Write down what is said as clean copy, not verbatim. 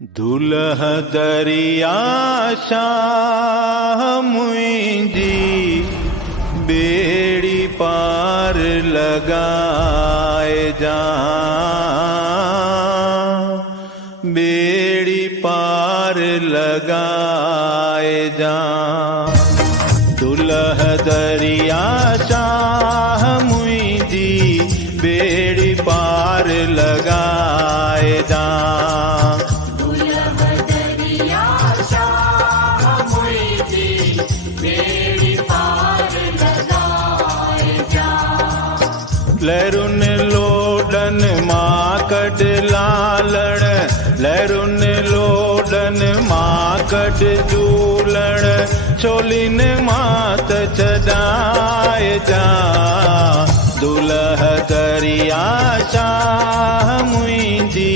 दुल्ह दरिया शाह मुंहिंजी बेड़ी पार लगाए जा, बेड़ी पार लगाए जा। दुल्ह दरिया शाह मुंहिंजी बेड़ी पार लगाए जा। लहरुन लोडन मां कढ लालण, लहरुन लोडन मां कढ झूलण, चोलिन मात छॾाए जा। दुल्ह दरिया शाह मुंहिंजी